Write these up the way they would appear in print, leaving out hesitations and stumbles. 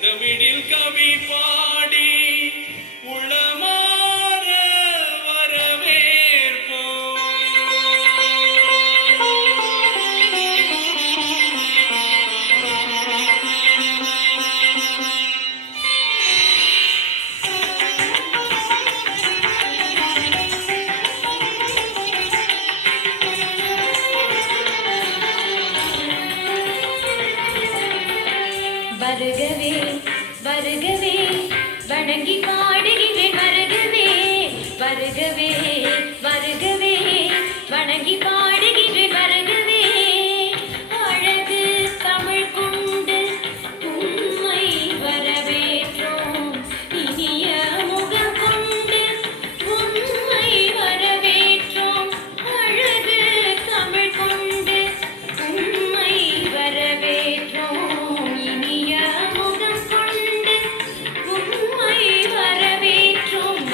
செந்தமிழில் கவி பாடி உளமாற வரவேற்போம். வருகவே வருகவே வணங்கி பாடுகிறேன். வருகவே வருகவே வருகவே வணங்கி பாடுகிறேன். வருகவே அழகு தமிழ் கொண்டு உம்மை வரவேற்றோம். இனிய முகம் கொண்டு உம்மை வரவேற்றோம். அழகு தமிழ் கொண்டு உம்மை வரவேற்றோம்.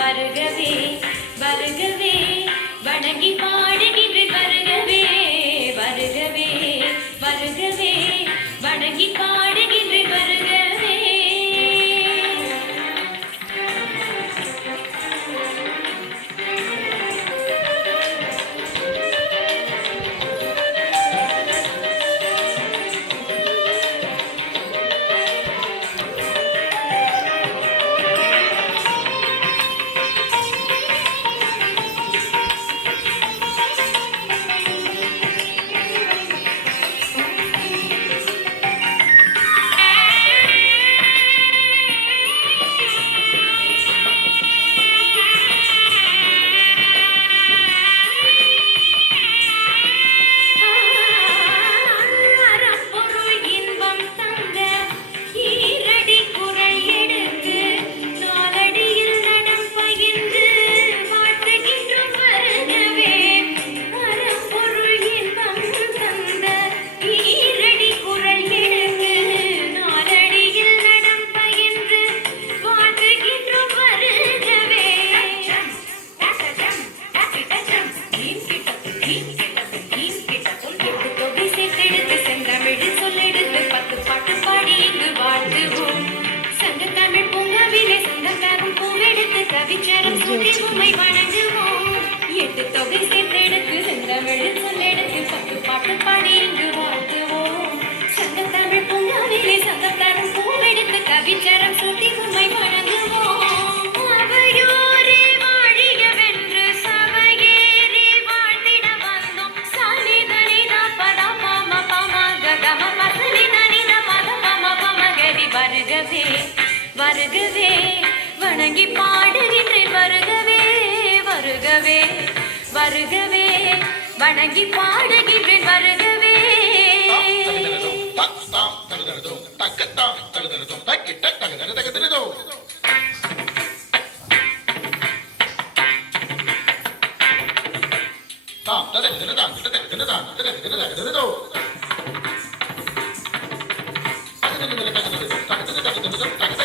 வருகவே வருகவே வணங்கி பாடுகின்றேன். வருகவே வருகவே வருகவே வணங்கி பாடுகின்றேன். வருகவே கவிச்சரம் சுட்டி உம்மை வணங்குவோம். 8 தொகை சேர்த்தெடுத்து செந்தமிழில் சொல்லெடுத்து 10 பாட்டு பாடி இங்கு வாழ்த்துவோம். சங்கத்தமிழ் பூங்காவிலே சங்கத்தரும் பூவெடுத்து கவிச்சரம் சுட்டி உம்மை வணங்குவோம். அவையோரே வாழியவென்று சபையேறி வாழ்த்திட வந்தோம். சனி தனி பத பம பம கம பசனி தனி பத பம பம கரி. வருகவே வருகவே வணங்கி பாடுகின்றேன். வருகவே வருகவே வருகவே வணங்கி பாடுகின்றேன். வருகவே தக